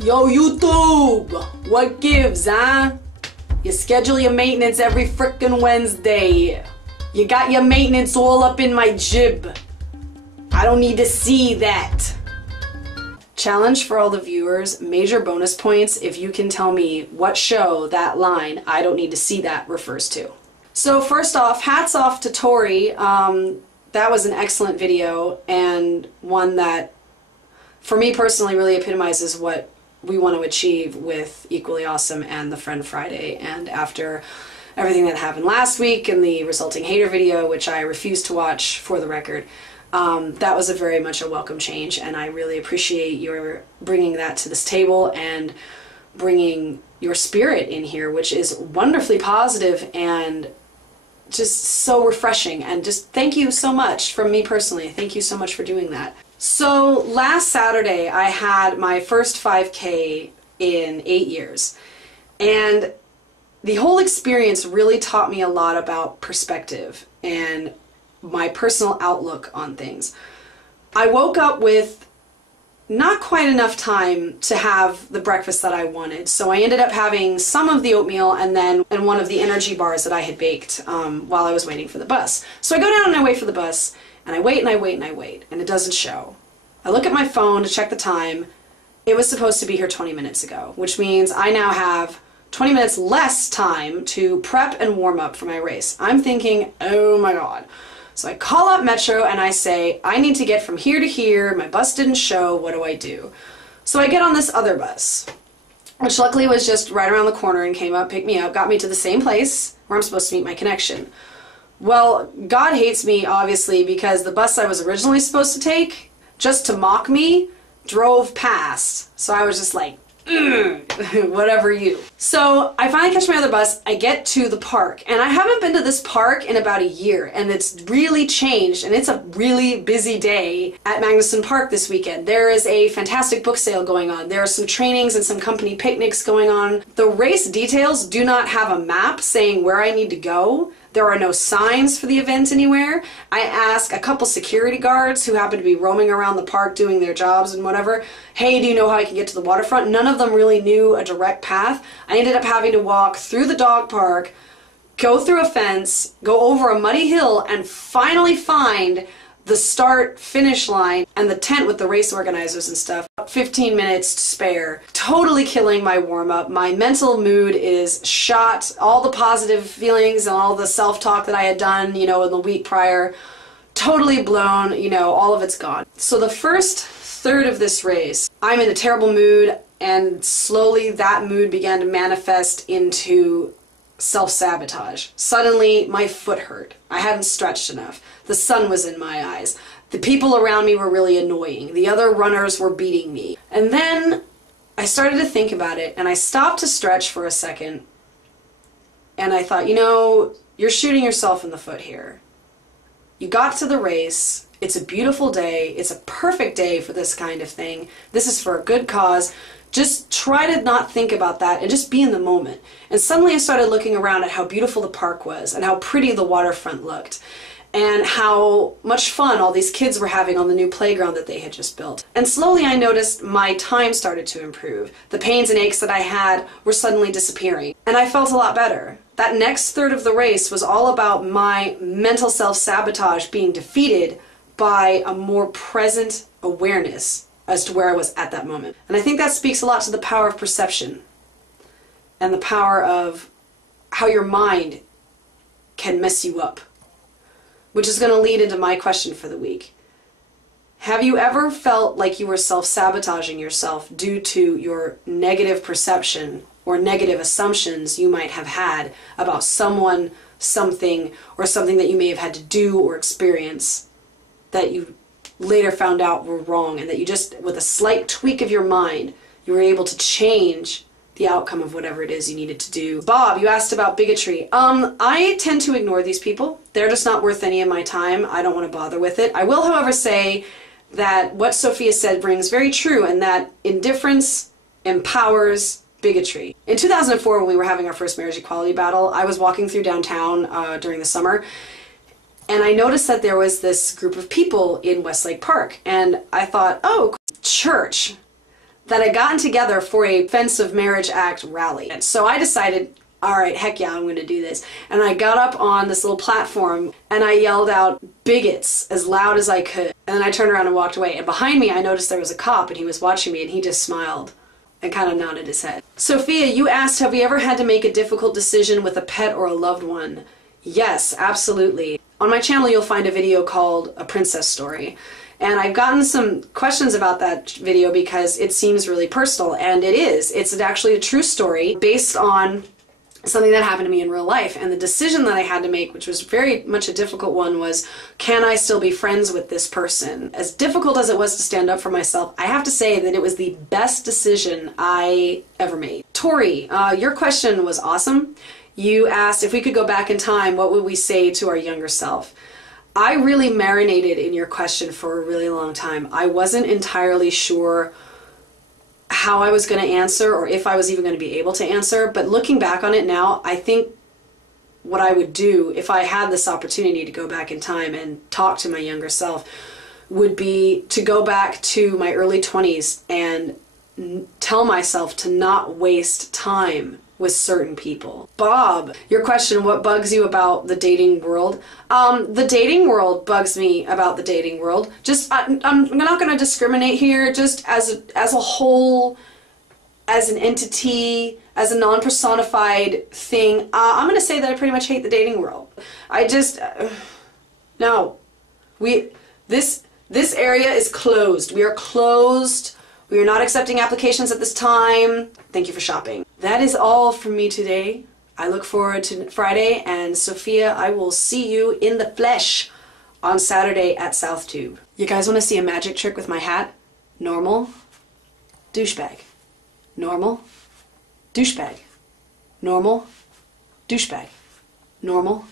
Yo, YouTube! What gives, huh? You schedule your maintenance every frickin' Wednesday. You got your maintenance all up in my jib. I don't need to see that. Challenge for all the viewers, major bonus points if you can tell me what show that line, "I don't need to see that," refers to. So first off, hats off to Tori. That was an excellent video, and one that, for me personally, really epitomizes what we want to achieve with Equally Awesome and the Friend Friday. And after everything that happened last week and the resulting hater video, which I refused to watch for the record, that was very much a welcome change, and I really appreciate your bringing that to this table and bringing your spirit in here, which is wonderfully positive and just so refreshing. And just thank you so much from me personally. Thank you so much for doing that. So last Saturday I had my first 5K in 8 years, and the whole experience really taught me a lot about perspective and my personal outlook on things. I woke up with not quite enough time to have the breakfast that I wanted, so I ended up having some of the oatmeal and one of the energy bars that I had baked while I was waiting for the bus. So I go down and I wait for the bus, and I wait and I wait and I wait, and it doesn't show. I look at my phone to check the time. It was supposed to be here 20 minutes ago, which means I now have 20 minutes less time to prep and warm up for my race. I'm thinking, oh my god. So I call up Metro and I say, I need to get from here to here, my bus didn't show, what do I do? So I get on this other bus, which luckily was just right around the corner and came up, picked me up, got me to the same place where I'm supposed to meet my connection. Well, God hates me, obviously, because the bus I was originally supposed to take, just to mock me, drove past. So I was just like, whatever you. So I finally catch my other bus, I get to the park, and I haven't been to this park in about a year, and it's really changed, and it's a really busy day at Magnuson Park this weekend. There is a fantastic book sale going on. There are some trainings and some company picnics going on. The race details do not have a map saying where I need to go. There are no signs for the event anywhere. I ask a couple security guards who happen to be roaming around the park doing their jobs and whatever, hey, do you know how I can get to the waterfront? None of them really knew a direct path. I ended up having to walk through the dog park, go through a fence, go over a muddy hill, and finally find the start-finish line and the tent with the race organizers and stuff. 15 minutes to spare. Totally killing my warm-up. My mental mood is shot. All the positive feelings and all the self-talk that I had done, you know, in the week prior, totally blown, you know, all of it's gone. So the first third of this race, I'm in a terrible mood, and slowly that mood began to manifest into self-sabotage. Suddenly, my foot hurt. I hadn't stretched enough. The sun was in my eyes. The people around me were really annoying. The other runners were beating me. And then I started to think about it, and I stopped to stretch for a second, and I thought, you know, you're shooting yourself in the foot here. You got to the race. It's a beautiful day. It's a perfect day for this kind of thing. This is for a good cause. Just try to not think about that and just be in the moment. And suddenly I started looking around at how beautiful the park was and how pretty the waterfront looked and how much fun all these kids were having on the new playground that they had just built. And slowly I noticed my time started to improve. The pains and aches that I had were suddenly disappearing, and I felt a lot better. That next third of the race was all about my mental self-sabotage being defeated by a more present awareness as to where I was at that moment. And I think that speaks a lot to the power of perception and the power of how your mind can mess you up, which is going to lead into my question for the week. Have you ever felt like you were self-sabotaging yourself due to your negative perception or negative assumptions you might have had about someone, something, or something that you may have had to do or experience that you later found out were wrong, and that you just, with a slight tweak of your mind, you were able to change the outcome of whatever it is you needed to do? Bob, you asked about bigotry. I tend to ignore these people. They're just not worth any of my time. I don't want to bother with it. I will, however, say that what Sophia said rings very true, and that indifference empowers bigotry. In 2004, when we were having our first marriage equality battle, I was walking through downtown during the summer, and I noticed that there was this group of people in Westlake Park, and I thought, oh, church. that had gotten together for a Offensive Marriage Act rally. And so I decided, all right, heck yeah, I'm going to do this. And I got up on this little platform and I yelled out bigots as loud as I could. And then I turned around and walked away. And behind me, I noticed there was a cop and he was watching me and he just smiled and kind of nodded his head. Sophia, you asked, have we ever had to make a difficult decision with a pet or a loved one? Yes, absolutely. On my channel, you'll find a video called A Princess Story. And I've gotten some questions about that video because it seems really personal, and it is. It's actually a true story based on something that happened to me in real life. And the decision that I had to make, which was very much a difficult one, was, can I still be friends with this person? As difficult as it was to stand up for myself, I have to say that it was the best decision I ever made. Tori, your question was awesome. You asked if we could go back in time, what would we say to our younger self? I really marinated in your question for a really long time. I wasn't entirely sure how I was going to answer or if I was even going to be able to answer, but looking back on it now, I think what I would do if I had this opportunity to go back in time and talk to my younger self would be to go back to my early 20s and tell myself to not waste time with certain people. Bob, your question, what bugs you about the dating world? The dating world bugs me about the dating world. Just, I'm not going to discriminate here, just as a whole, as an entity, as a non-personified thing. I'm going to say that I pretty much hate the dating world. I just, no. This area is closed. We are closed. We are not accepting applications at this time. Thank you for shopping. That is all from me today. I look forward to Friday, and Sophia, I will see you in the flesh on Saturday at South Tube. You guys want to see a magic trick with my hat? Normal, douchebag. Normal, douchebag. Normal, douchebag. Normal,